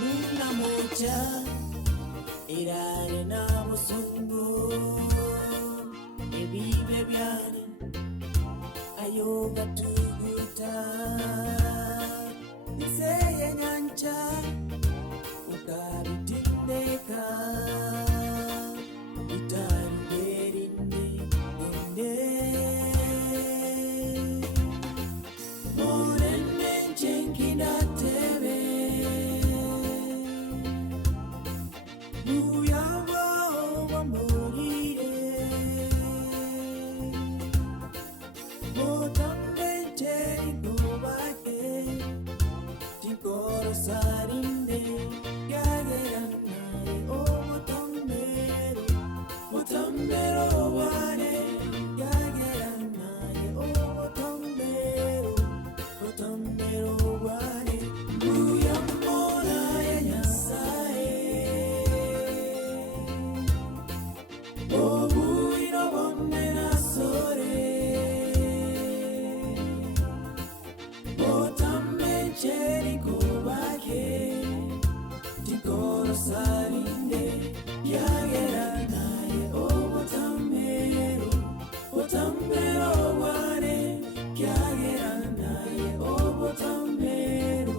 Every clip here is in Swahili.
Una mocha Irene na musungu Ebibe byane Ayoga tuguta Niseye nyancha Ukabitindeka Itanderinde Morene chenkina tebe Mbuyamono morire Motamete igobake Tikoro sarinde Yageranae o motamero Motamero wane Yageranae o motamero Motamero wane Mbuyamono Nyasae Mbuyamono Nyasae Motamecheri kubake Tikoro sarinde Yagera naye o motamero Motamero wane Yagera naye o motamero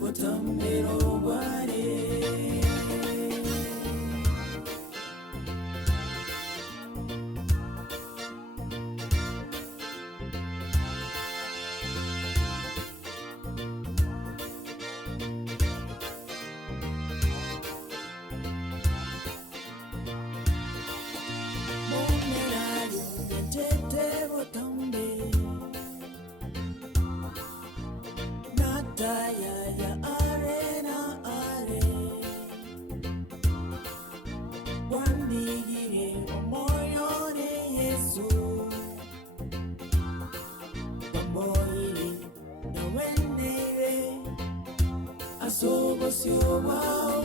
Motamero wane Ya arena are Wandigire omoyo ne Yesu Wamboiri na wenere Asobo siyo wao